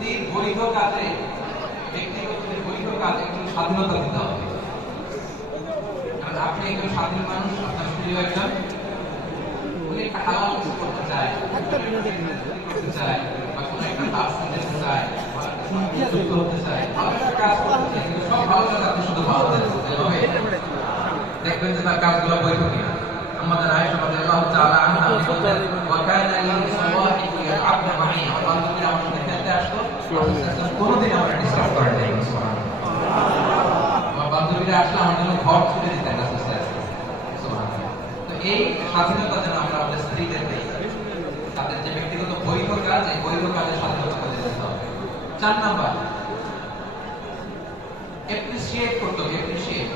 স্ত্রীর বৈধ কাজে, ব্যক্তিগত বৈধ কাজে একটু স্বাধীনতা দিতে হবে। কারণ আপনি একজন স্বাধীন মানুষ, আপনার স্ত্রীও একজন, উনি একটা হালাল কিছু করতে চায়, করতে চায়, বা কোনো একটা কাজ করতে চায়, যুক্ত হতে চায়, ভালো একটা কাজ করতে চায়, কিন্তু সব ভালো কাজ আপনি শুধু ভালো হবে, দেখবেন যে তার কাজগুলো বৈধ কিনা। আমাদের আয়েশা রাদিয়াল্লাহু তাআলা আনহা বলেন, ওয়া কানা লি সাওয়াহিবি ইয়ালআবু মা'i, আমার বান্ধবীরা আমার সাথে খেলতে আসতো, কোনোদিন আমরা ডিস্টার্ব করেন নাই। সুবহানাল্লাহ। আমার বান্ধবীরা আসলে আমার জন্য ঘর ছুটে দিতেন রাসূল সাল্লাল্লাহু আলাইহি ওয়াসাল্লাম। সুবহানাল্লাহ। তো এই স্বাধীনতা যেন আমরা আমাদের স্ত্রীদের দেই, তাদের যে ব্যক্তিগত বৈধ কাজ, এই বৈধ কাজের স্বাধীনতা তাদের দিতে হবে। 4 নাম্বার, অ্যাপ্রিশিয়েট করতে হবে। অ্যাপ্রিশিয়েট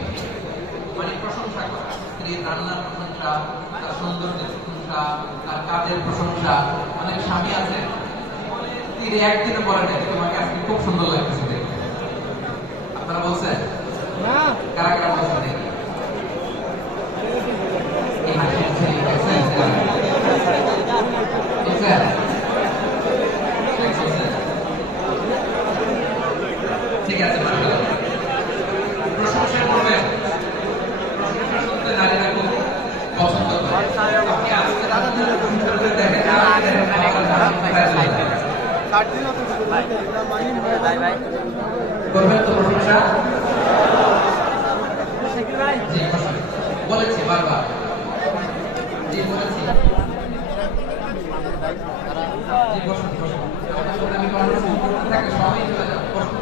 মানে প্রশংসা করা, স্ত্রীর রান্নার প্রশংসা, তার সৌন্দর্যের প্রশংসা, তার কাজের প্রশংসা। অনেক স্বামী আছে স্ত্রী একদিনও বলে নাকি তোমাকে আজকে খুব সুন্দর লাগতেছে দেখতে। আপনারা বলছেন না? কারা কারা বলছেন দেখি? এই হাসি হাসি দেখছেন? ঠিক আছে, মাশাআল্লাহ। প্রশংসা করবেন, প্রশংসা শুনতে নারীরা খুব পছন্দ করে। আপনি আজকে তাদের প্রশংসা করে দেখেন, করবেন তো প্রশংসা? জি, বলেছি বারবার, জি বলেছি। জি বসুন, বসুন। আপনার সাথে আমি কনভারসেশন করতে থাকলে সবাই চলে যাবে। বসুন।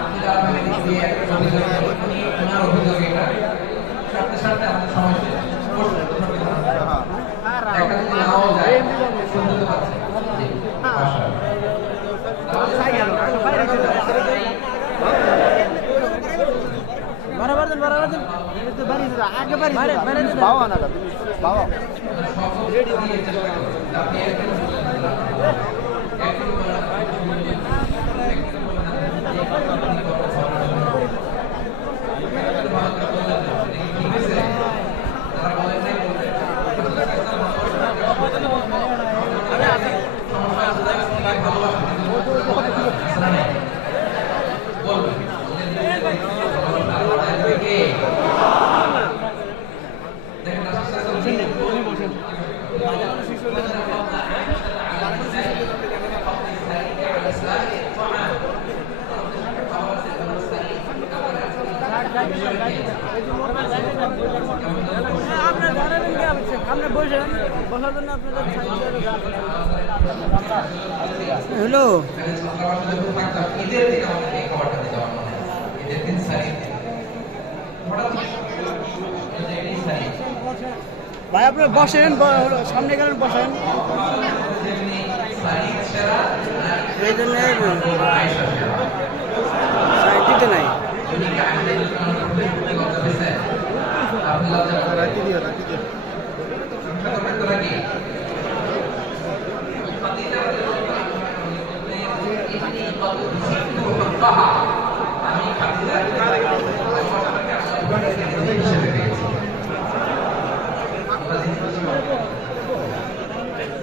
আপনি যারা মানে দিয়ে একটা অভিযোগ, ওনার অভিযোগ এটা, সাথে সাথে আমাদের সময় শেষ। বসুন, দেখা যদি নাও যায়, শুনতে তো পাচ্ছেন। জি, হ্যালো, ভাই আপনার বসেন, সামনে গেলেন বসেন। এই জন্য দিতে নাই।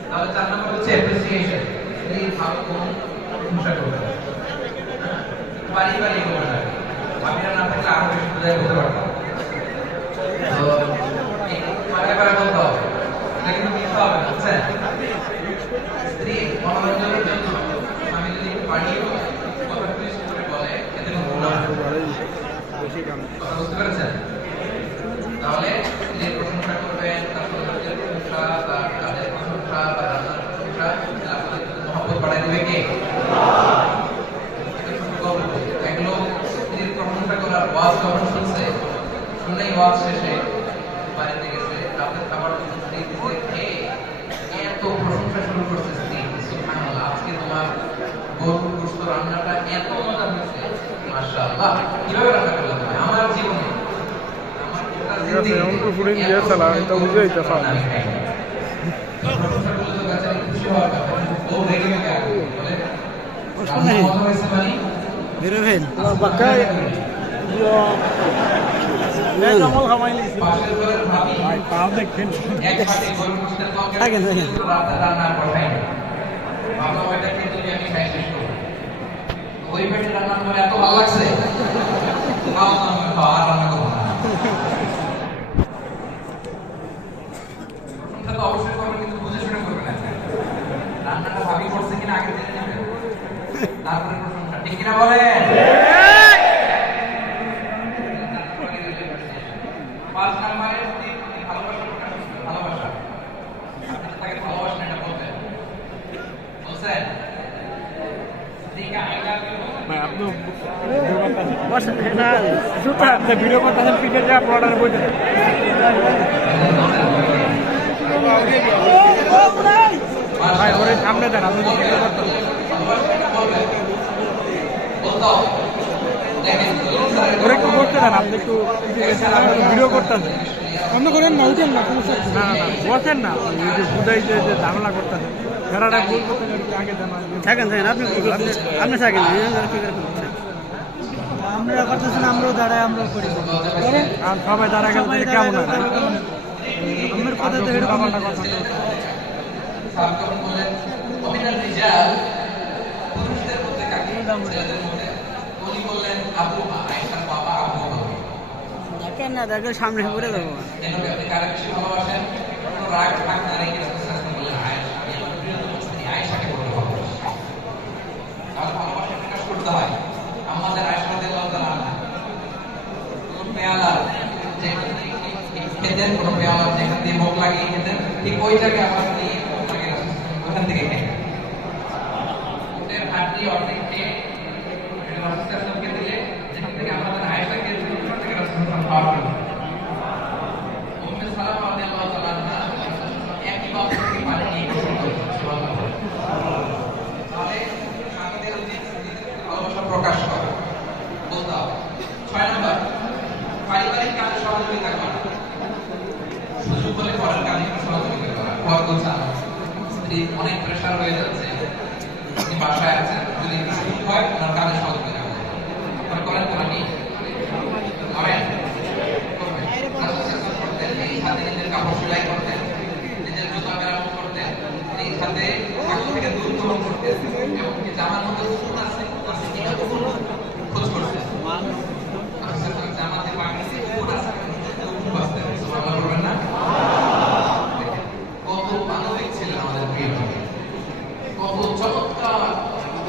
তাহলে 4 নম্বর হচ্ছে অ্যাপ্রিসিয়েশন। স্ত্রীর ভালো গুণ প্রশংসা করবেন। পারিবারিক গুণ থাকে, ভাবিরা না থাকলে আরো বেশি বোঝাই বলতে পারতাম। তো বারে বারে বলতে হবে, এটা কিন্তু মিথ্যা হবে না, বুঝছেন? স্ত্রী মনোরঞ্জনের জন্য স্বামী যদি একটু বাড়িয়ে কথা বেশি করে বলে, এতে কোনো গুণ হবে না। বুঝতে পেরেছেন? তাহলে স্ত্রীর প্রশংসা করবেন, তার সৌন্দর্যের প্রশংসা, তার কাজের প্রশংসা, তার রান্নার প্রশংসা, আপনাদের মহব্বত বাড়াই দিবে কে? এক লোক স্ত্রীর প্রশংসা করার ওয়াজ যখন শুনছে, শুনেই ওয়াজ শেষে বাড়িতে গেছে, রাতের খাবার স্ত্রী দিতে খেয়ে এত প্রশংসা শুরু করছে স্ত্রী, সুবহানাল্লাহ, আজকে তোমার গরুর গোশত রান্নাটা এত মজা হয়েছে, মাশাআল্লাহ, কিভাবে রান্না করলাম আমার জীবনে বেরোবেন থাকেন খাওয়া দাওয়া আর রান্না করবো না। প্রথমটা তো অবশ্যই করবেন, কিন্তু বুঝে শুনে করবেন না। রান্নাটা ভাবি করছে কিনা আগে জেনে নেবেন, তারপরে প্রশংসা। ঠিক কিনা বলেন? 5 নম্বরের ভালোবাসা প্রকাশ করতে, ভালোবাসা। আপনি তাকে ভালোবাসেন এটা বলবেন, বলছেন? ঠিক আছে, I love you। ভাই আপনি বসেন না আপনি ভিডিও করতেছেন পিঠে যে আপনার বইতে ভাই ওরে সামনে দেন আপনি তো ভিডিও করতেছেন ওরে একটু বসতে দেন আপনি একটু ভিডিও করতেছেন অন্য করেন না উঠেন না সমস্যা না না বসেন না ওই যে বুঝাই যে ঝামেলা করতেছেন যারা ভুল করতেন আগে জানা থাকেন আপনি আপনি থাকেন আমরা করতেছেন আমরাও দাঁড়ায় আমরাও করি আর সবাই দাঁড়া গেলে কেমন হয় আমার কথা তো এরকম একটা কথা পুরুষদের মধ্যে কাকে, ছেলেদের মধ্যে উনি বললেন আবু আয়েশার বাবা আবু বকর। দেখেন না দেখেন সামনে ঘুরে দেবো এভাবে আপনি কারা বেশি ভালোবাসেন? কোনো রাগ ঠাক না রেখে রাসূলুল্লাহ বললেন আয়েশা, আমি আমার প্রিয়তম স্ত্রী আয়েশাকে বড় ভালোবাসি। তাহলে ভালোবাসা প্রকাশ করতে হয়। আমাদের আয়েশা রাদিয়াল্লাহু তাআলা আনহা কোন পেয়ালা যেখান থেকে খেতেন, কোন পেয়ালা যেখান দিয়ে মুখ লাগিয়ে খেতেন, ঠিক ওই জায়গায় আবার দিয়ে মুখ লাগিয়ে রাসূলুল্লাহ ওখান থেকে খেতেন। উটের হাড্ডি অর্ধেক খেয়ে রাসূলুল্লাহকে দিলে যেখান থেকে আমাদের আয়েশাকে ওখান থেকে রাসূলুল্লাহ পাওয়া গেল। উম্মে সালামা রাদিয়াল্লাহু তাআলা আনহা একই বাপ থেকে পানি নিয়ে গোসল করতেন। সুবহানাল্লাহ। তাহলে স্বামীদের উচিত ভালোবাসা প্রকাশ করা, বলতে হবে। 6 নম্বর, পারিবারিক কাজে সহযোগিতা করা। সুযোগ হলে ঘরের কাজে একটু সহযোগিতা করা। ঘর গোছানো, স্ত্রী অনেক প্রেশার হয়ে যাচ্ছে, আপনি বাসায় আছেন, যদি একটু সুযোগ হয় ওনার কাজে সহযোগিতা করুন। আপনারা করেন তো নাকি? করেন? করবেন। রাসূলুল্লাহ করতেন, এই হাতে নিজের কাপড় সেলাই করতেন, নিজের জুতা মেরামত করতেন, এই হাতে কাপড় থেকে দুধ গ্রহণ করতেন, এমনকি জামার মধ্যে উকুন আছে কিনা খোঁজ করতেন। রাসূলুল্লাহ জামাতে পাগড়িতে উকুন আছে, উকুন বাঁচতেন। সুবহানাল্লাহ বলবেন না? কত মানবিক ছিলেন আমাদের প্রিয় নবী, কত চমৎকার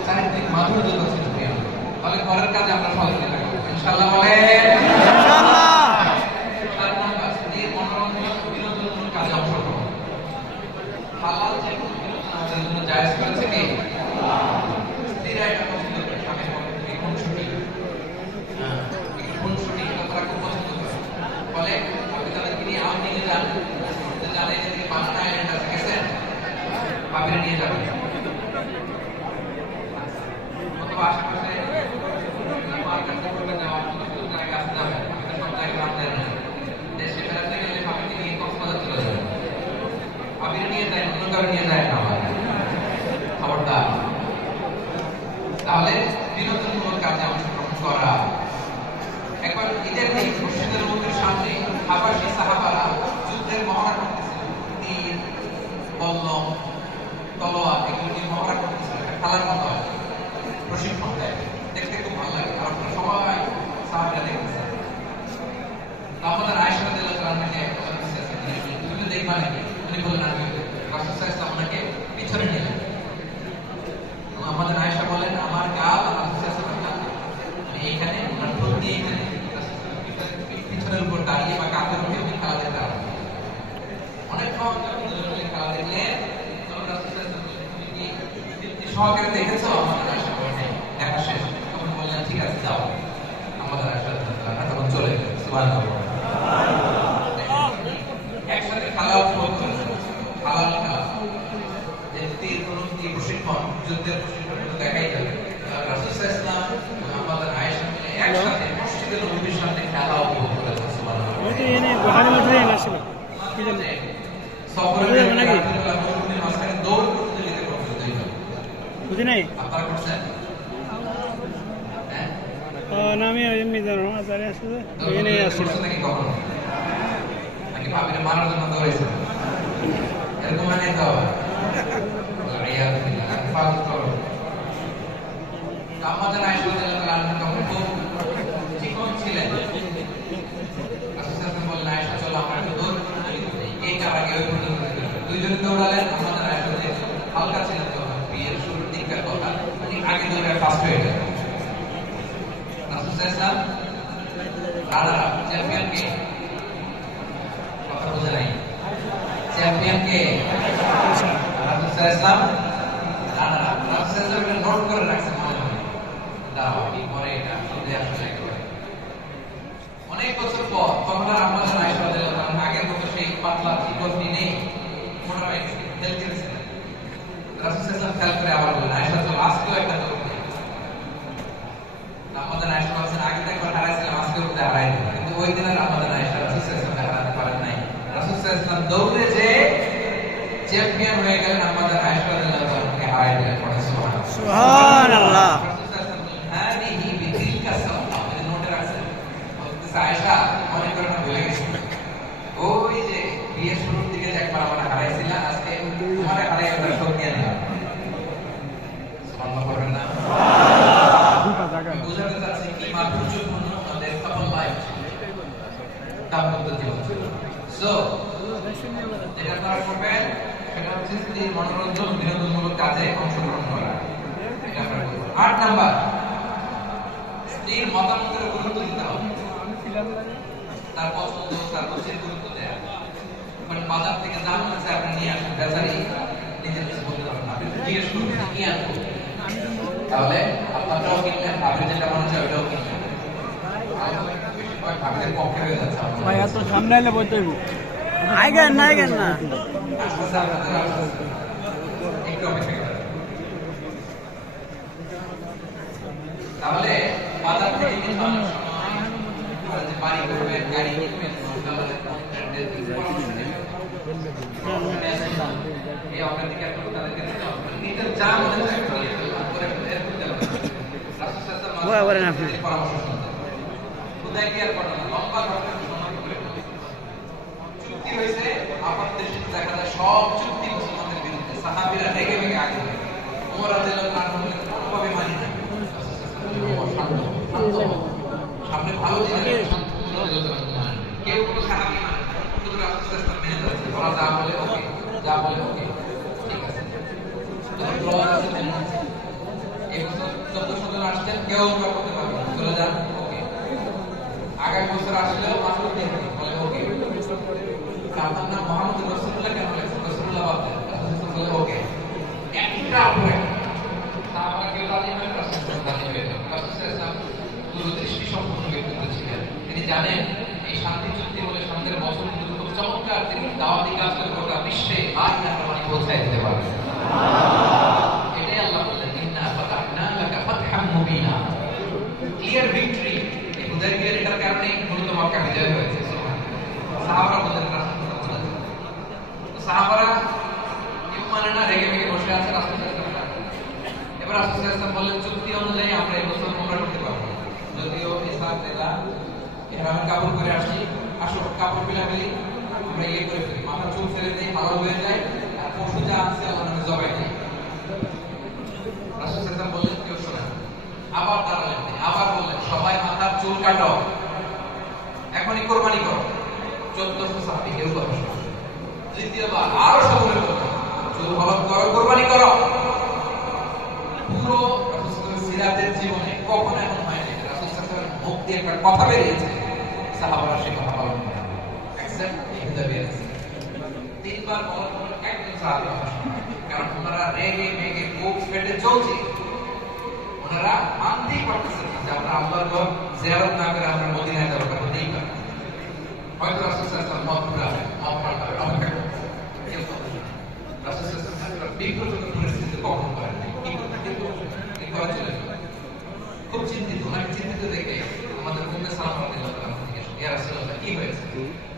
চারিত্রিক মাধুর্যতা ছিল প্রিয় নবী। তাহলে ঘরের কাজে আমরা সহযোগিতা করবো ইনশাআল্লাহ। বলেন ইনশাআল্লাহ। 7 নাম্বার, স্ত্রীর মনোরঞ্জন ও বিনোদনমূলক কাজে অংশগ্রহণ। হালাল যে কোনো বিনোদন আমাদের জন্য জায়েজ করেছে কে? স্ত্রীরা এটা পছন্দ করে, স্বামীর পক্ষ থেকে খুনসুটি, একটু খুনসুটি এটা তারা খুব পছন্দ করে। ফলে আপনি তাদেরকে নিয়ে আউটিংয়ে যান, জানে এদিকে বানানা আইল্যান্ড আছে, গেছেন? ভাবিরে নিয়ে যাবেন অথবা আশেপাশে মার্কেট করতে যাওয়ার মতো সুযোগ জায়গা আছে, যাবেন। আমাদের সব জায়গায় নাম দেয় না, দেশে বেড়াতে গেলে ভাবিকে নিয়ে কক্সবাজার চলে যাবেন। ভাবিরে নিয়ে যায়, অন্য কারো নিয়ে যায় না, খবরদার। তাহলে বিনোদনমূলক কাজে অংশগ্রহণ করা। একবার ঈদের দিন মসজিদের নববীর সামনে হাবাশী সাহাবারা যুদ্ধের মহড়া করতেছিল, তীর, বল্লম, তলোয়ার এগুলো নিয়ে মহড়া করতেছিল, খেলার মতো আর কি, প্রশিক্ষণ দেয়। দেখতে খুব ভালো লাগে, আর আপনারা সবাই সাহাবারা দেখতেছেন। তো আমাদের আয়েশা রাদিয়াল্লাহু তাআলা আনহাকে তুমি দেখবা নাকি? উনি বললেন আমি রাসূলুল্লাহ সাল্লাল্লাহু আলাইহি ওয়াসাল্লাম ওনাকে পিছনে নিলেন। আমাদের আয়েশা বলেন আমার গাল রাসূলুল্লাহ সাল্লাল্লাহু আলাইহি ওয়াসাল্লাম আমি এইখানে ওনার ঠোঁট দিয়ে এখানে পিছনের উপর দাঁড়িয়ে বা কাঁধের উপরে আমি খেলা দেখতে আরম্ভ করি। অনেক খেলা দেখলে সহকারে দেখেছো? আমাদের আয়েশা বলেন দেখা শেষ। তখন বললেন ঠিক আছে যাও। আমাদের আয়েশা তখন চলে গেল। সুবহানাল্লাহ। একসাথে খেলা উপভোগ করেছে, হালাল খেলা, তীর ধনুক দিয়ে প্রশিক্ষণ, যুদ্ধের প্রশিক্ষণ দেখাই যাবে। রাসূলুল্লাহ সাল্লাল্লাহু আলাইহি ওয়াসাল্লাম আমাদের আয়েশা মিলে একসাথে মসজিদের নববীর সামনে খেলা উপভোগ করেছে। সুবহানাল্লাহ। সফরে নাকি নববীর মাঝখানে দৌড় প্রতিযোগিতা করতে বুঝি নাই আপনারা করছেন? না আমি এমনি জানো আচারে আসলে এনে আসলে নাকি কখনো নাকি ভাবিরে মারার জন্য দৌড়াইছে এরকম মানে তো আমাদের আয়েশা রাদিয়াল্লাহু তাআলা তখন খুব চিকন ছিলেন, দুইজনে দৌড়ালেন, আমাদের আসলে হালকা ছিল তো বিয়ের শুরুর দিককার কথা, মানে আগে দৌড়ে ফার্স্ট হয়ে গেল। রাসূল সাল্লাল্লাহু রানার আপ চ্যাম্পিয়ন কে? কথা বোঝা নাই। চ্যাম্পিয়ন কে? রাসূল সাল্লাল্লাহু রানার আপ। রাসূল সাল্লাল্লাহু নোট করে রাখছেন মনে মনে, দাঁড়াও আমি পরে এটা শুনতে আসলে একেবারে অনেক বছর পর তখন আর আমাদের আয়েশা রাদিয়াল্লাহু আনহা আগের মতো সেই পাতলা চিকনি নেই, মোটা হয়ে গেছে, হেলদি হয়েছে। রাসূল সাল্লাল্লাহু খেয়াল করে আবার বললেন, আয়েশা চলো আজকেও একটা দৌড় দিই। আমাদের আয়েশা বলছেন আগে তো একবার হারাইছিলাম, আজকেও বোধহয় হারাই দেব, কিন্তু ওই দিন আর আমাদের আয়েশা রাসূল সাল্লাল্লাহু হারাতে পারেন নাই। রাসূল সাল্লাল্লাহু দৌড়ে যে চ্যাম্পিয়ন হয়ে গেলেন, আমাদের আয়েশা রাদিয়াল্লাহু আনহাকে হারাই দিলেন। পড়ে সুবহানাল্লাহ। সুবহানাল্লাহ। হাদিহি বিতিলকা সাল্লাল্লাহু আলাইহি নোটে রাখছেন। আয়েশা মনে করে না ভুলে গেছি, ওই যে বিয়ের শুরুর দিকে যে একবার আমরা হারাইছিলাম, আজকে তোমারে হারাই আমরা শোধ নিয়ে নিলাম। সুবহানাল্লাহ করবেন না? বুঝাতে চাচ্ছি কি মাধুর্যপূর্ণ আমাদের কাপল লাইফ, দাম্পত্য জীবন। সো যেটা আপনারা করবেন সেটা হচ্ছে স্ত্রীর মনোরঞ্জন বিনোদনমূলক কাজে অংশগ্রহণ করা, এটা আমরা করব। ৮ নাম্বার, স্ত্রীর মতামতের গুরুত্ব দিতে হবে, তার পছন্দ তার রুচির গুরুত্ব দেয়া। মানে বাজার থেকে যা মনে হচ্ছে আপনি নিয়ে আসেন, বেচারি নিজের কিছু বলতে পারবেন না, আপনি জিজ্ঞেস করুন কি আনবো, তাহলে আপনারটাও কিনলেন, আপনি যেটা মনে হচ্ছে ওইটাও কিনলেন। ভাবিদের পক্ষে হয়ে যাচ্ছে ভাই এত সামনে এলে বলতে হইব। আইগেন না আইগেন না। একটু অপেক্ষা করেন। তাহলে বাজার থেকে কিছু অনেক সময় যে বাড়ি করবেন, গাড়ি কিনবেন, এই অগ্রাধিকার তাদেরকে দিতে হবে। নিজের যা মনে চায় করে ফেলতে হবে। রাসূল সাল্লাল্লাহু আলাইহি ওয়াসাল্লাম পরামর্শ শুনতেন। হুদায়বিয়ার ঘটনা লম্বা ঘটনা সমাপ্ত করে চুক্তি হয়েছে, আপনাদের দেখা যায় সব চুক্তি মুসলমানদের বিরুদ্ধে, সাহাবীরা রেগে মেগে আগে যায়। ওমর রাদিয়াল্লাহু আনহু কোনোভাবে মানি না, সামনে ভালো জিনিস কেউ কোনো সাহাবী মানে না, শুধু রাসূল সাল্লাল্লাহু আলাইহি ওয়াসাল্লাম মেনে যাচ্ছে, ওরা যা বলে ওকে, যা বলে ওকে, ঠিক আছে। এই বছর 14 জন আসছেন, কেউ করতে পারবে না, চলে যান, ওকে। আগামী বছর আসলেও মাত্র 3 দিন, বলে ওকে। আপনার নাম মুহাম্মদ রাসূলুল্লাহ কেন লেখেন? রাসূলুল্লাহ বলে ওকে। একটা উপরে তারপর কেউ রাজি হয়, রাসূলুল্লাহ রাজি হয়ে যান। রাসূলুল্লাহ দূরদৃষ্টি সম্পন্ন ব্যক্তিত্ব ছিলেন, তিনি জানেন এই শান্তি চুক্তি বলে শান্তির বছরগুলো খুব চমৎকার, তিনি দাওয়াতি কাজ করে গোটা বিশ্বে লা ইলাহা ইল্লাল্লাহ পৌঁছায় দিতে পারবেন। এটাই আল্লাহ বললেন, ইন্না ফাতাহনা লাকা ফাতহাম মুবিনা, ক্লিয়ার ভিক্টরি। এই হুদায়বিয়ার এটার কারণেই মূলত মক্কা বিজয় হয়েছে। সাহাবারা বললেন, রাসূলুল্লাহ বলেন, সাহাবারা কেউ মানে না, রেগে মেগে বসে আছে। রাসূলুল্লাহ এবার রাসূলুল্লাহ বললেন, চুক্তি অনুযায়ী আমরা এই বছর উমরা করতে পারবো, যদিও ইসলাম নেতা ইহরামের কাপড় পরে আসছি, আসো কাপড় ফেলাফেলি আমরা ইয়ে করে ফেলি, মাথা চুল ফেলে দিই, হালাল হয়ে যায়, আর পশু যা আছে আল্লাহর নামে জবাই দিই। রাসূল সাল্লাল্লাহু বললেন, কেউ শোনে না। আবার দাঁড়ালেন, আবার বললেন, সবাই মাথার চুল কাটো, এখনই কোরবানি করো। 1400 সাহাবী কেউ কথা শোনে না। তৃতীয়বার আরো সবরে বললেন, চুল হলক করো, কোরবানি করো। পুরো রাসূলের সিরাতের জীবনে কখনো এমন হয়নি রাসূল সাল্লাল্লাহু আলাইহি ওয়াসাল্লাম মুখ দিয়ে একটা কথা বেরিয়েছে, সাহাবারা সেই কথা পালন করে একদম হিন্দা বেরিয়েছে। তিনবার বলার পর একজন সাহাবী কথা শুনে, কারণ ওনারা রেগে মেগে বুক ফেটে চলছে, ওনারা মানতেই পারতেছেন না যে আমরা আল্লাহর ঘর জিয়ারত না করে আমরা মদিনায় যাবো, হতেই পারে। হয়তো রাসূল সাল্লাল্লাহু আলাইহি ওয়াসাল্লাম মত ঘুরাবে, মত পাল্টাবে, অপেক্ষা করবে, কেউ কথা শুনে না। রাসূল সাল্লাল্লাহু আলাইহি ওয়াসাল্লাম বিব্রত পরিস্থিতি কখন করেন কি করতে, কিন্তু ঘরে চলে গেল। খুব চিন্তিত, ওনাকে চিন্তিত দেখে আমাদের উম্মে সালামা রাদিয়াল্লাহু আনহা জিজ্ঞেস করলেন, ইয়া রাসূলুল্লাহ কি হয়েছে?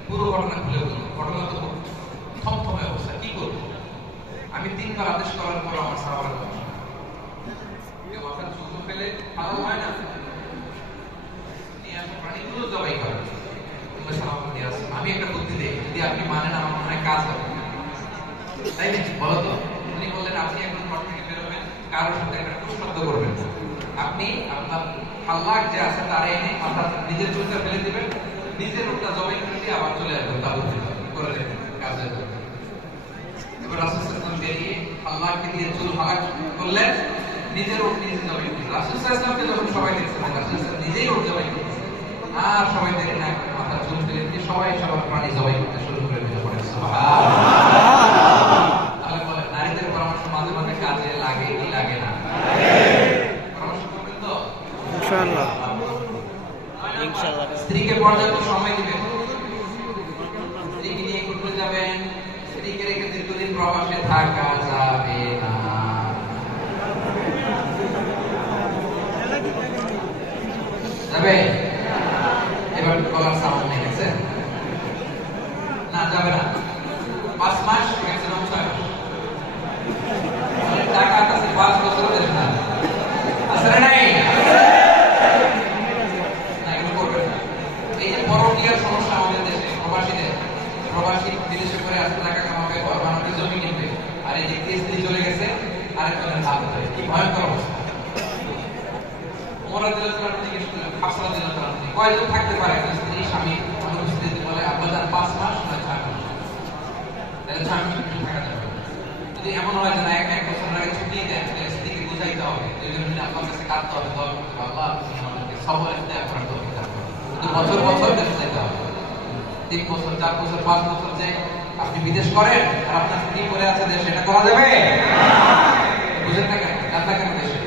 পুরো ঘটনা খুলে বলুন। ঘটনা তো থমথমে অবস্থা, কি করব? আমি 3 বার আদেশ করার পর আমার সাহাবারা কথা শুনে, কেউ মাথার চুল ফেলে হালাল হয় না, নিয়ে আসা প্রাণীগুলো জবাই করে। উম্মে সালামা রাদিয়াল্লাহু আনহা, আমি একটা বুদ্ধি দেই, যদি আপনি মানেন আমার মনে হয় কাজ হবে, তাই নাকি বলো তো? উনি বললেন, আপনি এখন ঘর থেকে বেরোবেন, কারোর সাথে একটা কুশব্দ করবেন, আপনি আপনার হাল্লাক যে আছে তার এনে মাথা নিজের চুলটা ফেলে দিবেন, নিজের ওটা জবাই করে দিয়ে আবার চলে আসবেন, তাবুতে করে দেবেন, কাজ হয়ে যাবে। রাসূল সাল্লাল্লাহু আলাইহি ওয়াসাল্লাম বেরিয়ে আল্লাহকে দিয়ে চুল হালাক করলেন, নিজের ওট নিজে জবাই করলেন। রাসূল সাল্লাল্লাহু আলাইহি ওয়াসাল্লামকে যখন সবাই দেখছেন, রাসূল সাল্লাল্লাহু আলাইহি ওয়াসাল্লাম নিজেই ওট জবাই করতেছেন। আর সবাই দেরি না করে মাথা চুল ফেলে দিয়ে সবাই সবার প্রাণী জবাই করতে শুরু করে দিল। তাহলে বলেন, নারীদের পরামর্শ মাঝে মাঝে কাজে লাগে কি লাগে না? পরামর্শ করবেন তো ইনশাআল্লাহ। স্ত্রীকে পর্যাপ্ত সময় দিবেন, স্ত্রীকে নিয়ে ঘুরতে যাবেন, স্ত্রীকে রেখে দীর্ঘদিন প্রবাসে থাকা যাবে না। যাবে? এবার গলার সাউন্ড নেই, দেখছেন? না, যাবে না। 5 মাস ম্যাক্সিমাম 6 মাস। টাকা আছে 5 বছর দেশ না আসলে নাই। না, এগুলো করবেন না। এই যে পরকীয়ার সমস্যা আমাদের দেশে, প্রবাসী বিদেশে করে আসতে টাকা কামাবে, ঘর বানাবে, জমি কিনবে, আর এই যে স্ত্রী চলে গেছে আরেকজনের হাত ধরে, কি ভয়ঙ্কর অবস্থা। ওমর রাদিয়াল্লাহু আনহু থেকে শুনলাম, হাফসা রাদিয়াল্লাহু আনহু কয়জন থাকতে পারে স্ত্রী স্বামী অনুপস্থিতিতে? বলে আব্বাজান 5 মাস না 6 মাস। তাহলে 6 মাস থাকা যাবে। যদি এমন হয় যে না, এক বছর আগে ছুটিয়ে দেন, তাহলে স্ত্রীকে বুঝাইতে হবে, দুইজন মিলে আল্লাহর কাছে কাঁদতে হবে, দোয়া করতে হবে, আল্লাহ তুমি আমাদেরকে সবর ইখতিয়ার করার তৌফিক দান করো। কিন্তু বছর বছর দেশে যেতে হবে, 3 বছর 4 বছর 5 বছর যে আপনি বিদেশ করেন আর আপনার স্ত্রী পড়ে আছে দেশে, এটা করা যাবে? বুঝেন না কেন? যাত্রা কেন দেশে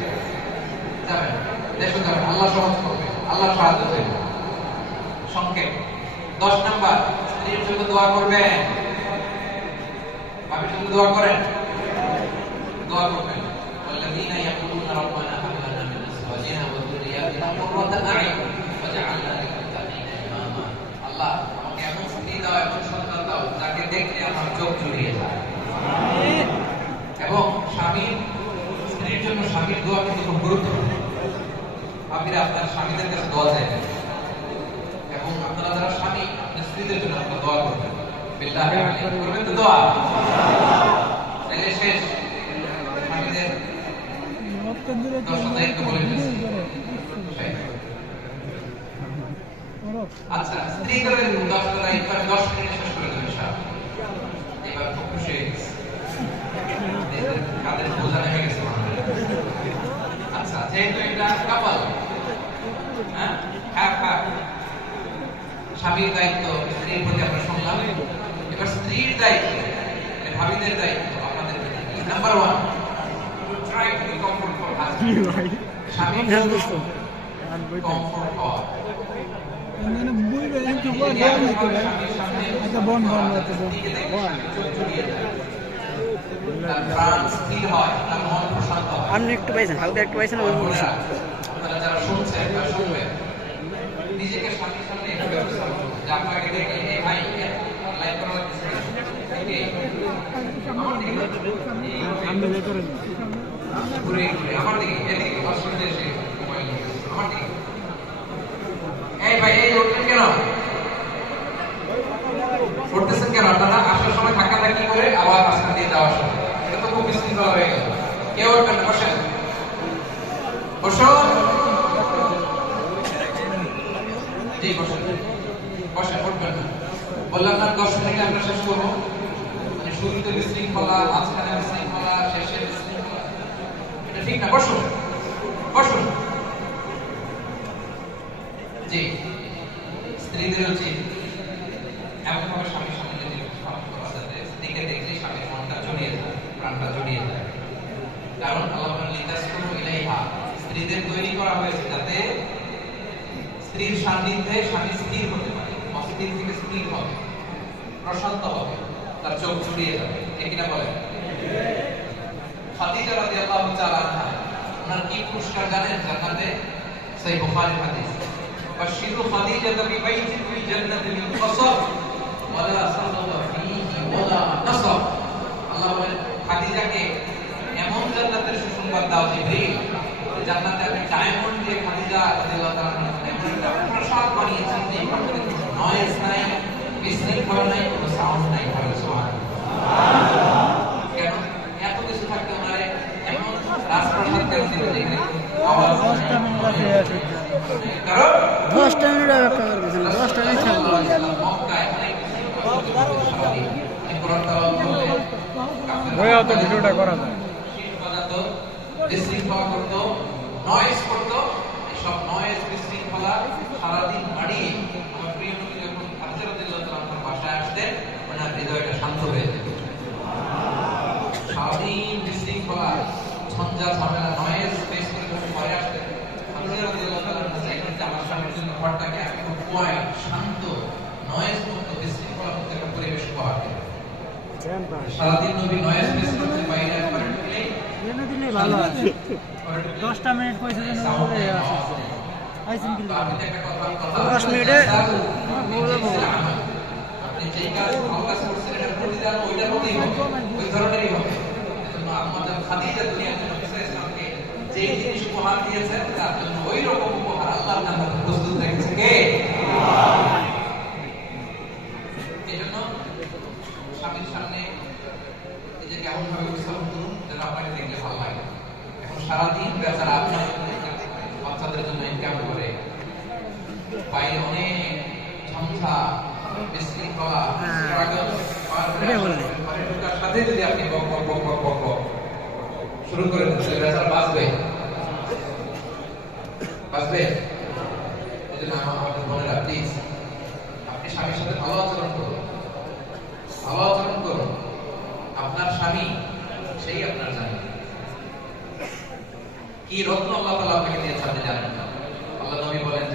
যাবেন? দেশে যাবেন, আল্লাহ সহজ করবে, আল্লাহ সাহায্য করবে। সংক্ষেপ 10 নাম্বার, স্ত্রীর জন্য দোয়া করবেন। বাবার জন্য দোয়া করেন, দোয়া করবেন। ওয়াল্লাযীনা ইয়াকুলুনা রাব্বানা হাব লানা মিন আজওয়াজিনা ওয়া যুররিয়্যাতিনা কুররাতা আ'ইউন ওয়াজ'আলনা লিল মুত্তাকিনা ইমামা। আল্লাহ, আমাকে এমন স্ত্রী দাও, এমন সন্তান দাও, যাকে দেখলে আমার চোখ জুড়িয়ে যায়। এবং স্ত্রীর জন্য স্বামীর দোয়া কিন্তু খুব গুরুত্বপূর্ণ। আপনারা আপনার স্বামীদের কাছে দোয়া চাইবেন, এবং আপনারা যারা স্বামী, আপনার স্ত্রীদের জন্য আপনারা দোয়া করবেন। বিল্লাহি আলাইকুম করবেন তো দোয়া? তাহলে শেষ। স্বামীদের 10টা দায়িত্ব বলে দিয়েছি। আচ্ছা, স্ত্রীদের 10টা দায়িত্ব 10 মিনিটে শেষ করে দেবেন সাহেব। এবার খুব খুশি হয়ে গেছে, কাদের বোঝা নেমে গেছে। আচ্ছা, যেহেতু এটা কাপাল, হ্যাঁ, স্বামীর দায়িত্ব স্ত্রীর প্রতি আমরা শুনলাম। এবার স্ত্রীর দায়িত্ব, ভাবিদের দায়িত্ব আপনাদের প্রতি। Number 1, try to be comfort for husband. স্বামী কমফোর্ট হওয়া। আপনি একটু পাইছেন, হালকা একটু পাইছেন, ওই বলছি। আপনারা যারা শুনছেন বা শুনবেন, নিজেকে স্বামীর সামনে একটু ব্যবস্থা করুন যে আপনাকে দেখে, এই ভাই লাইক করা লাগছে, আমার দিকে এদিকে অসুবিধা এসে মোবাইল আমার দিকে, এই ভাই এই উঠলেন কেন, উঠতেছেন কেন? আপনারা আসার সময় ধাক্কা ধাক্কি করে আবার রাস্তা দিয়ে যাওয়ার সময়, এটা তো খুব বিশৃঙ্খলা হয়ে গেল। কেউ উঠবেন না, বসেন বসুন। জি বসেন বসেন, উঠবেন না। বললাম না 10 মিনিটে আমরা শেষ করবো, মানে শুরুতে বিশৃঙ্খলা, মাঝখানে বিশৃঙ্খলা, শেষে বিশৃঙ্খলা, এটা ঠিক না। বসুন বসুন। জি, স্ত্রীদের উচিত এমন ভাবে স্বামীর সামনে নিজেকে স্থাপন করা যাতে স্ত্রীকে দেখলে স্বামীর মনটা জড়িয়ে যায়, প্রাণটা জড়িয়ে যায়। কারণ আল্লাহ লিতাসকুনু ইলাইহা, স্ত্রীদের তৈরি করা হয়েছে যাতে স্ত্রীর সান্নিধ্যে স্বামী স্থির হতে পারে, অস্থির থেকে স্থির হবে, প্রশান্ত হবে, তার চোখ জুড়িয়ে যাবে। ঠিক কিনা বলেন? খাদিজা রাদিয়াল্লাহু তাআলা আনহা, ওনার কি পুরস্কার জানেন জান্নাতে? সহিহ বুখারীর হাদিস, বাশিরু খাদিজাতা বিবাইতিন ফিল জান্নাতি মিন কসব ওয়ালা সাল্লাল্লাহু ফীহি ওয়ালা নাসাব। আল্লাহ বলেন, খাদিজাকে এমন জান্নাতের সুসংবাদ দাও জিবরিল, জান্নাতে আপনি ডায়মন্ড দিয়ে খাদিজা রাদিয়াল্লাহু তাআলা এমন একটা প্রাসাদ বানিয়েছেন যে এখানে কোনো নয়েজ নাই, বিশৃঙ্খলা নাই, কোনো সাউন্ড নাই। সুবহানাল্লাহ। কেন এত কিছু থাকতে ওনারে এমন রাজপ্রাসাদ কেন দিল যেখানে আওয়াজ নাই? কারণ 10টা মিনিট অপেক্ষা করতেছেন, 10টা মিনিট থাকবো। মক্কায় অনেক কোরআন তেলাওয়াত করলে ভয়ে অত ভিডিওটা করা যায়। শীত বাজাতো, বিশৃঙ্খলা করতো, নয়েজ করতো, এইসব নয়েজ বিশৃঙ্খলা সারাদিন বাড়িয়ে আমার প্রিয় নবী যখন খাদিজা রাদিয়াল্লাহু তাআলা আনহার বাসায় আসতেন, ওনার হৃদয়টা শান্ত হয়ে যেত। সারাদিন বিশৃঙ্খলা, ঝঞ্ঝা ঝামেলা, নয়েজ ফেস করে যখন ঘরে আসতেন, খাদিজা রাদিয়াল্লাহু তাআলা চাইতেন যে আমার স্বামীর জন্য ঘরটাকে একদম কোয়াইট, শান্ত, নয়েজ মুক্ত, বিশৃঙ্খলা মুক্ত একটা পরিবেশ পাওয়া যায়। সারাদিন নবী নয়েজ ফেস করতে বাইরে একবার ঢুকলে এনে দিলে ভালো আছে 10টা মিনিট পয়সা যেন করে আসে আইসিন কিলো 10 মিনিটে আপনি যেই কাজ ভালো কাজ করছেন এটা প্রতিদান ওইটার মধ্যেই হবে, ওই ধরনেরই হবে। এজন্য আমাদের খাদিজা দুনিয়ার জন্য ইসলামকে যেই জিনিস উপহার দিয়েছেন তার জন্য ওই রকম উপহার আল্লাহর জান্নাতে প্রস্তুত রেখেছে কে? এজন্য স্বামীর সামনে নিজেকে এমন ভাবে উপস্থাপন করুন যেন আপনাকে দেখলে ভালো লাগে। এখন সারাদিন বেচারা আপনার জন্য বাচ্চাদের জন্য ইনকাম করে, বাইরে অনেক ঝঞ্ঝা বিশৃঙ্খলা সাথে যদি আপনি বক বক বক বক বক বক শুরু করে দেন তাহলে বেচারা বাঁচবে বাঁচবে। এই জন্য আমাদের বোনেরা প্লিজ আপনি স্বামীর সাথে ভালো আচরণ করুন, ভালো আচরণ করুন। আপনার স্বামী সেই আপনার জানেন কি রত্ন আল্লাহ তাআলা আপনাকে দিয়েছেন আপনি জানেন না। আল্লাহ নবী বলেন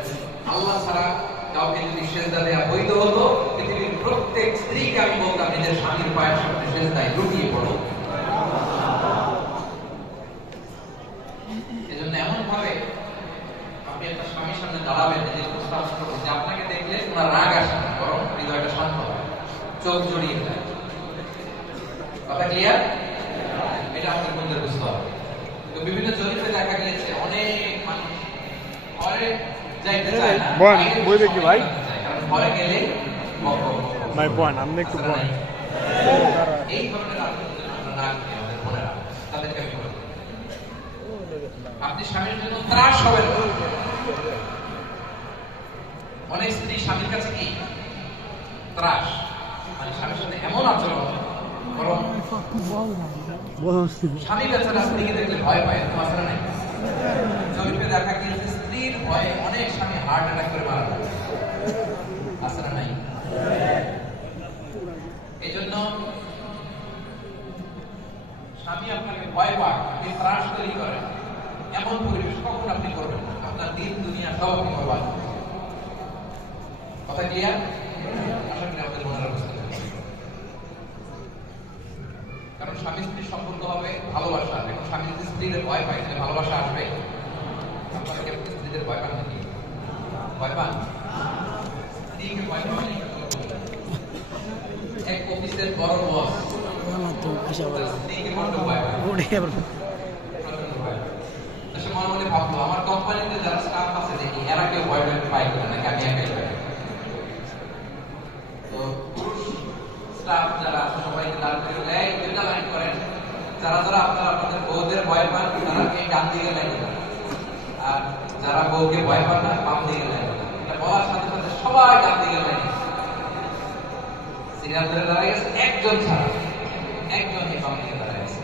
আল্লাহ ছাড়া কাউকে যদি সেজদা দেয়া বৈধ হতো পৃথিবীর প্রত্যেক স্ত্রীকে আমি বলতাম নিজের স্বামীর পায়ের সামনে সেজদায় লুটিয়ে পড়ো। এজন্য এমন ভাবে আপনি আপনার স্বামীর সামনে দাঁড়াবেন, নিজের উপস্থাপন করবেন যে আপনাকে দেখলে ওনার রাগ আসে না, বরং হৃদয়টা শান্ত হয়, চোখ জড়িয়ে যায়। কথা ক্লিয়ার? এটা আমাদের বন্ধুদের বুঝতে হবে। তো বিভিন্ন জরিপে দেখা গিয়েছে অনেক মানুষ ঘরে যাইতে চায় না, বই দেখি ভাই, কারণ ঘরে গেলে ভাই বোন আপনি একটু বোন এই ধরনের আমরা না করি আমাদের বোনেরা, তাদেরকে আমি বলি আপনি স্বামীর জন্য ত্রাস হবেন। অনেক স্ত্রী স্বামীর কাছে কি ত্রাস, মানে স্বামীর সাথে এমন আচরণ, বরং স্বামী বেচারা স্ত্রীকে দেখলে ভয় পায়। তোমার নাই জরিপে দেখা গিয়েছে স্ত্রীর ভয়ে অনেক স্বামী হার্ট অ্যাটাক করে মারা যায়, আসলে নাই। এই জন্য স্বামী আপনাকে ভয় পাক, আপনি ত্রাস তৈরি করেন, এমন পরিবেশ কখন আপনি করবেন না। আপনার দিন দুনিয়া সব আপনি বরবাদ। কথা ক্লিয়ার? আশা করি আমাদের মনে বুঝতে পারবেন। কারণ স্বামী স্ত্রীর সম্পর্ক হবে ভালোবাসা। এখন স্বামী যদি স্ত্রীর ভয় পায় তাহলে ভালোবাসা আসবে? আপনারা কি স্ত্রীদের ভয় পান নাকি? ভয় পান? স্ত্রীকে ভয় পান? এক অফিসের বড় বস স্ত্রীকে বড্ড ভয় পায়, সে মনে মনে ভাবলো আমার কোম্পানিতে যারা স্টাফ আছে দেখি এরা কেউ ভয় পায় কিনা, নাকি আমি একাই পাই। তো পুরুষ স্টাফ যারা আছে সবাইকে দাঁড় করে দেয়, দুইটা লাইন করেন। যারা যারা আপনারা আপনাদের বউদের ভয় পান তারা এই ডান দিকে লাইন করেন, আর যারা বউকে ভয় পান না বাম দিকে লাইন করেন। এটা বলার সাথে সাথে সবাই ডান দিকে লাইন সিরিয়াল ধরে দাঁড়ায় গেছে, একজন ছাড়া একজন এই বাম দিকে দাঁড়ায় গেছে।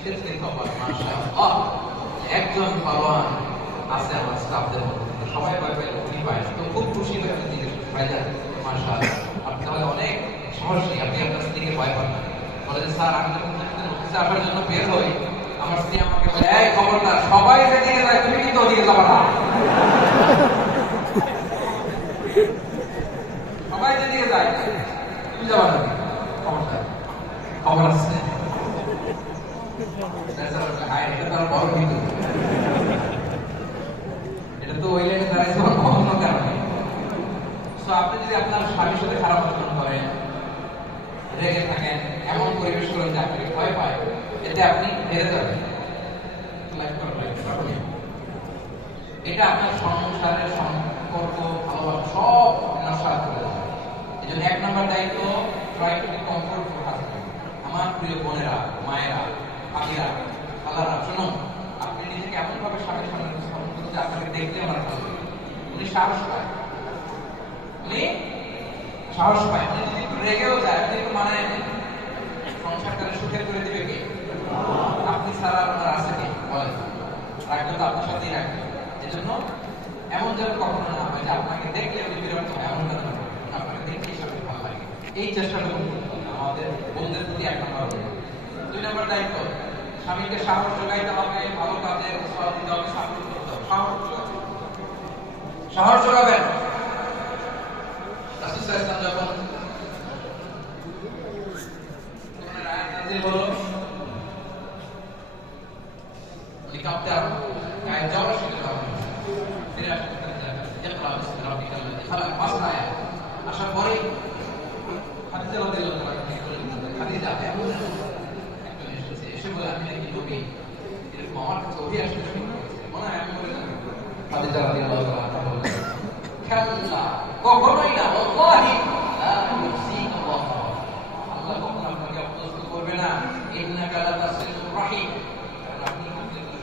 সেটা কপাল মাশাআল্লাহ, একজন পালোয়ান আছে আমার স্টাফদের মধ্যে। সবাই ভয় পাইলে উনি পায়, তো খুব খুশি হয়ে আমি জিজ্ঞেস করি ভাইজান মাশাআল্লাহ আপনি তাহলে অনেক সাহসী, আপনি আপনার স্ত্রীকে ভয় পান না। বলে যে স্যার আমি যখন অফিসে আসার জন্য বের হই আমার স্ত্রী আমাকে বলে এই খবরদার সবাই যেদিকে যায় তুমি কিন্তু ওদিকে যাবা না, সবাই যেদিকে যায় তুমি যাবা না, খবরদার খবর আছে। এটা তার বড় কিন্তু এটা তো ওই লাইনে দাঁড়াইছে অন্য কারণে। তো আপনি যদি আপনার স্বামীর সাথে খারাপ আচরণ করেন, রেগে থাকেন, এমন পরিবেশ করেন যে আপনাকে ভয় পায়, এতে আপনি হেরে যাবেন। এটা আপনার সংসারের সম্পর্ক ভালোবাসা সব নষ্ট করে দেবে। এই জন্য 1 নম্বর দায়িত্ব ট্রাই টু বি কমফোর্টফুল হাজবেন্ড। আমার প্রিয় বোনেরা, মায়েরা, ভাবিরা, খালারা, শুনুন আপনি নিজেকে এমন ভাবে স্বামীর সামনে উপস্থাপন করুন যে আপনাকে দেখলে আমার ভালো লাগে, উনি সাহস পায়, উনি সাহস পায়। উনি যদি একটু রেগেও যায় আপনি একটু মানায় নেন, সংসারটারে সুখের করে দিবে কে? আপনি ছাড়া আপনার আছে কে? বলেন। রাখবে তো আপনার সাথেই রাখবে। এজন্য এমন যেন কখনো না হয় যে আপনাকে দেখলে আমি বিরক্ত হয়, এমন যেন আপনাকে দেখলে সবই ভালো লাগে। এই চেষ্টাটা করতে হবে আমাদের বোনদের প্রতি 1 নম্বর। 2 নম্বর দায়িত্ব, স্বামীকে সাহস যোগাইতে হবে, ভালো কাজে উৎসাহ দিতে হবে, সাহস করতে হবে। সাহস যোগাবেন। রাসূল সাল্লাল্লাহু আলাইহি ওয়াসাল্লাম যখন কোরআনের আয়াত নাযিল হলো, লিখাতে গায়ে জ্বর এসে গেল। ফিরে আসতে যাবে, ইকরা বিসমি রাব্বিকাল লাযী খালাক, মাসনা আয়াত আসার পরেই খাদিজা রাদিয়াল্লাহু আনহা খাদিজা এমন একজন এসেছে, এসে বলে আমি নাকি নবী, এরকম আমার কাছে ওহী আসতে শুরু করেছে, মনে হয় আমি বলে খাদিজা রাদিয়াল্লাহু আনহা বললেন, খাল্লা, কখনোই না, ওয়াল্লাহি লা ইউসিকুল্লাহ, আল্লাহ কখনো আপনাকে অপদস্থ করবে না। ইন্নাকা লাতাসিলুর রাহিম, আপনি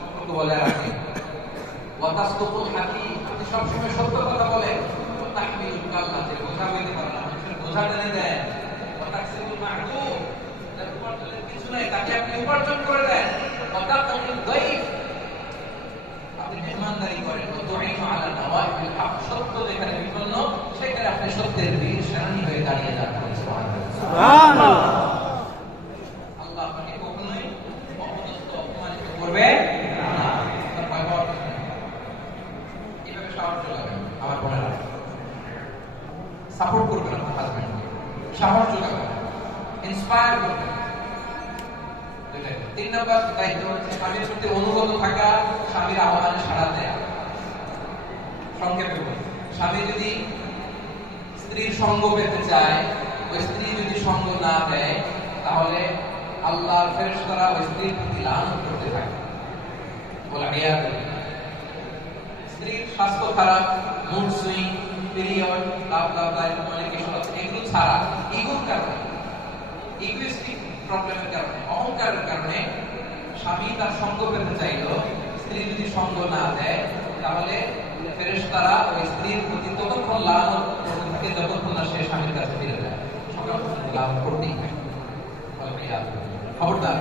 সম্পর্ক বলে রাখেন। ওয়া তাসদুকুল হাদিস, আপনি সবসময় সত্য কথা বলেন। ওয়া তাহমিলুল কাল্লা, যে বোঝা বইতে পারে না, মানুষের বোঝা টেনে দেন। ওয়া তাকসিবুল মা'দুম, যার উপার্জনের কিছু নাই তাকে আপনি উপার্জন করে দেন। ওয়া তাকরিমুল দাইফ, আপনি মেহমানদারি করেন। ওয়া তুইনু আলা নাওয়াইবিল হক, সত্য যেখানে বিপন্ন সেখানে আপনি সত্যের বীর সেনানী হয়ে দাঁড়িয়ে যান। সুবহানাল্লাহ। আল্লাহ আপনাকে কখনোই অপদস্থ অপমানিত করবে না। তার ভয় পাওয়ার কিছু নেই। এইভাবে সাহস যোগাবেন আমার বোনেরা, সাপোর্ট করবেন আপনার হাজবেন্ডকে, সাহস যোগাবেন, ইন্সপায়ার করবেন। 3 নম্বর দায়িত্ব হচ্ছে স্বামীর প্রতি অনুগত থাকা, স্বামীর আহ্বানে সাড়া দেয়া। সংক্ষেপে বলি, স্বামী যদি স্ত্রীর সঙ্গ পেতে চায়, ওই স্ত্রী যদি সঙ্গ না দেয়, তাহলে আল্লাহর ফেরেশতারা ওই স্ত্রীর প্রতি লানত করতে থাকে। বলা স্ত্রীর স্বাস্থ্য খারাপ, মুড সুইং, পিরিয়ড, অনেক কিছু আছে, এগুলো ছাড়া ইগোর কারণে, ইগোইস্টিক প্রবলেমের কারণে, অহংকারের কারণে স্বামী তার সঙ্গ পেতে চাইলেও স্ত্রী যদি সঙ্গ না দেয়, তাহলে ফেরেশতারা ওই স্ত্রীর প্রতি ততক্ষণ লানত করতে থাকে যতক্ষণ না সে স্বামীর কাছে ফিরে যায়। সকাল পর্যন্ত লানত করতেই থাকে। খবরদার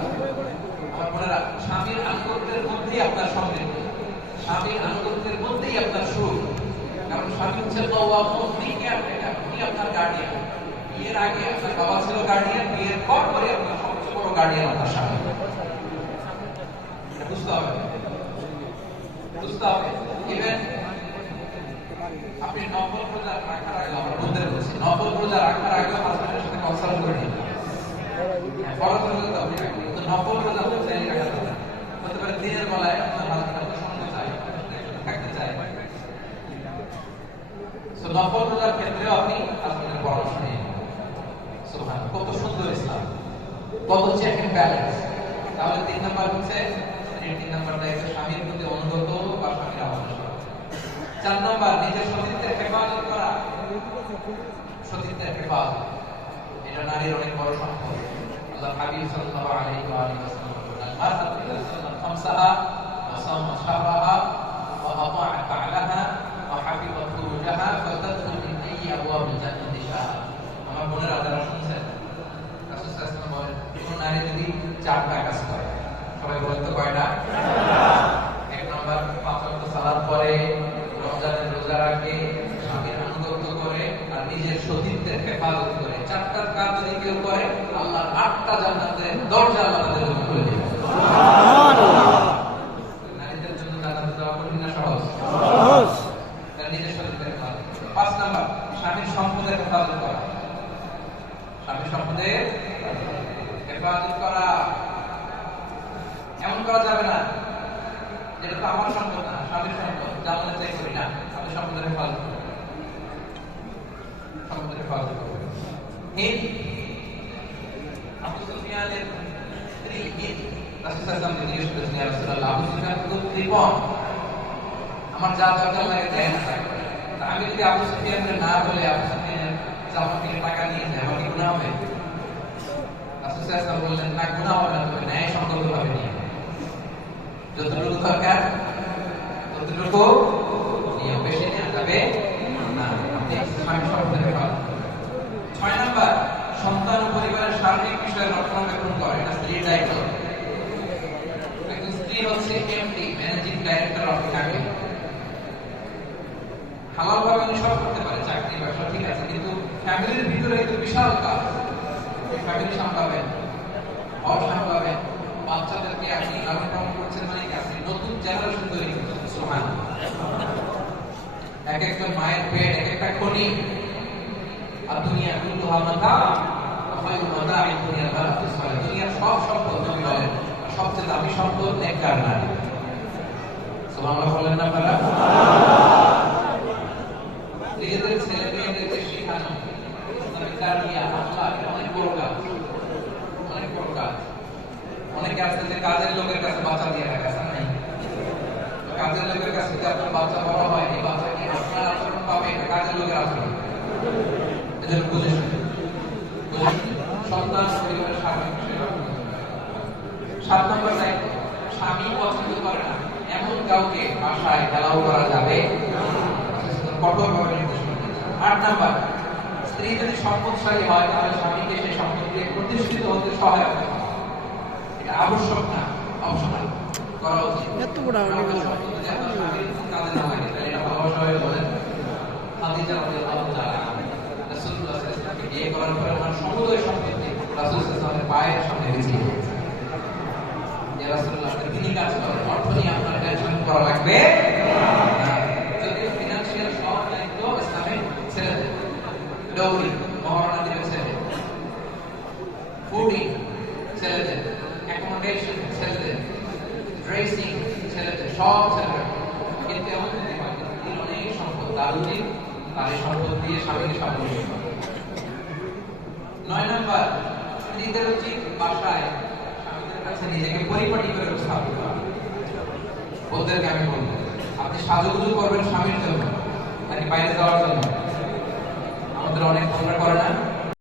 আমার বোনেরা, স্বামীর আনুগত্যের মধ্যেই আপনার সমৃদ্ধি, স্বামীর আনুগত্যের মধ্যেই আপনার সুখ। কারণ স্বামী হচ্ছে আপনার গার্ডিয়ান। বিয়ের আগে আপনার বাবা ছিল গার্ডিয়ান, বিয়ের পর পরে আপনার সবচেয়ে বড় গার্ডিয়ান আপনার স্বামী। বুঝতে হবে, বুঝতে হবে। ইভেন আপনি নফল রোজা রাখার আগে, আমার বন্ধুদের বলছি, নফল রোজা রাখার আগে হাজবেন্ডের সাথে কনসাল্ট করে নিন। ফরজ রোজা তো আপনি রাখবেন, কিন্তু নফল রোজা আপনি চাইলে রাখা যাবে না। হতে পারে দিনের বেলায় আপনার হাজবেন্ড আপনার সঙ্গে চায়, থাকতে চায়। সো নফল রোজার ক্ষেত্রেও আপনি হাজবেন্ডের পরামর্শ নিন। সুবহান, কত সুন্দর ইসলাম, কত চেক এন্ড ব্যালেন্স। তাহলে 3 নাম্বার হচ্ছে স্ত্রীর 3 নাম্বার দায়িত্ব স্বামীর প্রতি অনুগত বা স্বামীর আহ্বান করা। 4 নাম্বার নিজের সতীত্বের হেফাজত করা। সতীত্বের হেফাজত এটা নারীর অনেক বড় সম্পদ। আল্লাহ হাবিব সাল্লাল্লাহু আলাইহি ওয়া সাল্লাম বলেন, মারহাত বিসাল্লাম খামসাহা ওয়া সামা শাহরাহা ওয়া আতাআ বা'লাহা ওয়া হাফিযাত ফুরুজাহা ফাতাদখুল মিন আইয়ি আবওয়াবিল জান্নাতি শাআ। আমার বোনেরা যারা শুনছেন, রাসূল সাল্লাল্লাহু আলাইহি ওয়াসাল্লাম বলেন, কোন নারী যদি 4টা কাজ করে, সবাই বলেন তো কয়টা? 1 নাম্বার 5 ওয়াক্ত সালাত পড়ে, রমজানের রোজা রাখে, স্বামীর আনুগত্য করে, আর নিজের সতীত্বের হেফাজত করে। 4টা কাজ যদি কেউ করে, আল্লাহর 8টা জান্নাতের দরজা আল্লাহ তাদের জন্য খুলে দেবে। সুবহানাল্লাহ। নারীদের জন্য জান্নাতে যাওয়া কঠিন না সহজ? সহজ। তার নিজের সতীত্বের হেফাজত। 5 নাম্বার স্বামীর সম্পদের হেফাজত করা। স্বামীর সম্পদের হেফাজত করা। এমন করা যাবে না যেটা তো আমার সম্পদ না, স্বামীর সম্পদ, জানলে চাই করি না। আপনি সম্পদের হেফাজত করবেন, সম্পদের হেফাজত করবেন। হিন্দ, আবু সুফিয়ানের স্ত্রী হিন্দ রাসূল সাল্লাল্লাহু আলাইহি ওয়াসাল্লামকে জিজ্ঞেস করেছেন, ইয়া রাসূলুল্লাহ, আবু সুফিয়ান তো কৃপণ, আমার যা দরকার লাগে দেয় না। আমি যদি আবু সুফিয়ানকে না বলে আবু সুফিয়ানের জামা থেকে টাকা নিয়ে যাই, আমার কি গুনাহ হবে? রাসূল সাল্লাল্লাহু আলাইহি ওয়াসাল্লাম বললেন, না, গুনাহ হবে না, তবে ন্যায়সঙ্গতভাবে নিয়ে যতটুকু দরকার ততটুকু নিয়ে, বেশি নেওয়া যাবে না। আপনি স্বামীর সম্পদের হেফাজত। 6 নাম্বার সন্তান ও পরিবারের সার্বিক বিষয়ে রক্ষণাবেক্ষণ অনেক আগে হালাল ভাবে উনি সব করতে পারে, চাকরি ব্যবসা ঠিক আছে, কিন্তু ফ্যামিলির ভিতরে একটা বিশাল কাজ। ফ্যামিলি সামলাবেন, ঘর সামলাবেন, বাচ্চাদেরকে আপনি লালন পালন করছেন, মানে কি আপনি নতুন জেনারেশন তৈরি করছেন। সুবহানাল্লাহ। এক একজন মায়ের পেট এক একটা খনি। আর দুনিয়া কুল্লুহা মাতা ওয়া খায়রুল মাতাঈ দুনিয়া বারাকাতুস সালাহ। দুনিয়ার সব সম্পদ নবী বলেন সবচেয়ে দামি সম্পদ নেককার নারী। সুবহানাল্লাহ বলেন না আপনারা? নিজেদের ছেলে মেয়েদেরকে শেখানো ইসলামিক তারবিয়া আখলাক অনেক বড় কাজ, অনেক বড় কাজ। অনেকে আছে যে কাজের লোকের কাছে বাচ্চা দিয়ে রাখে, আছে নাই? কাজের লোকের কাছে যদি আপনার বাচ্চা বড় হয়, এই বাচ্চা কি আপনার আচরণ পাবে, এটা কাজের লোকের আচরণ। এজন্য বুঝে শুনে সন্তান পরিবারের স্বাভাবিক সেবা। 7 নম্বর দায়িত্ব, স্বামী পছন্দ করে না এমন কাউকে বাসায় এলাও করা যাবে কঠোরভাবে নির্দেশ করা। 8 নম্বর, স্ত্রী যদি সম্পদশালী হয় তাহলে স্বামীকে সেই সম্পদ দিয়ে প্রতিষ্ঠিত হতে সহায়তা করা। এটা আবশ্যক না, অপশনাল করা উচিত। এত বড় কাজে না লাগে এটা ভালোবাসা হয়ে বলেন। খাদিজা রাদিয়াল্লাহু তাআলা রাসূলুল্লাহ সাল্লাল্লাহু আলাইহি ওয়াসাল্লামকে বিয়ে করার পরে ওনার সমুদয় সম্পত্তি রাসূল সাল্লাল্লাহু আলাইহি ওয়াসাল্লামের পায়ের সামনে রেখে দিয়েছেন। ইয়া রাসূলুল্লাহ, আপনি তিনি কাজ করেন, অর্থ নিয়ে আপনার টেনশন করা লাগবে না। যদি ফিনান্সিয়াল সব দায়িত্ব ইসলামে ছেড়ে দেন, ডৌরি মহারণা দিবে ছেড়ে, ফুডিং ছেড়ে দেন, অ্যাকোমোডেশন ছেড়ে দেন, ড্রেসিং ছেড়ে দেন, সব ছেড়ে দেন। কিন্তু এমন যদি হয় তিনি অনেক সম্পদ, তার উচিত তার এই সম্পদ দিয়ে স্বামীকে সাহায্য করা। 9 নম্বর, স্ত্রীদের উচিত বাসায় স্বামীদের কাছে নিজেকে পরিপাটি করে উপস্থাপন করা। ওদেরকে আমি বলবো, আপনি সাজুগুজু করবেন স্বামীর জন্য নাকি বাইরে যাওয়ার জন্য? আমাদের অনেক তোমরা করে না।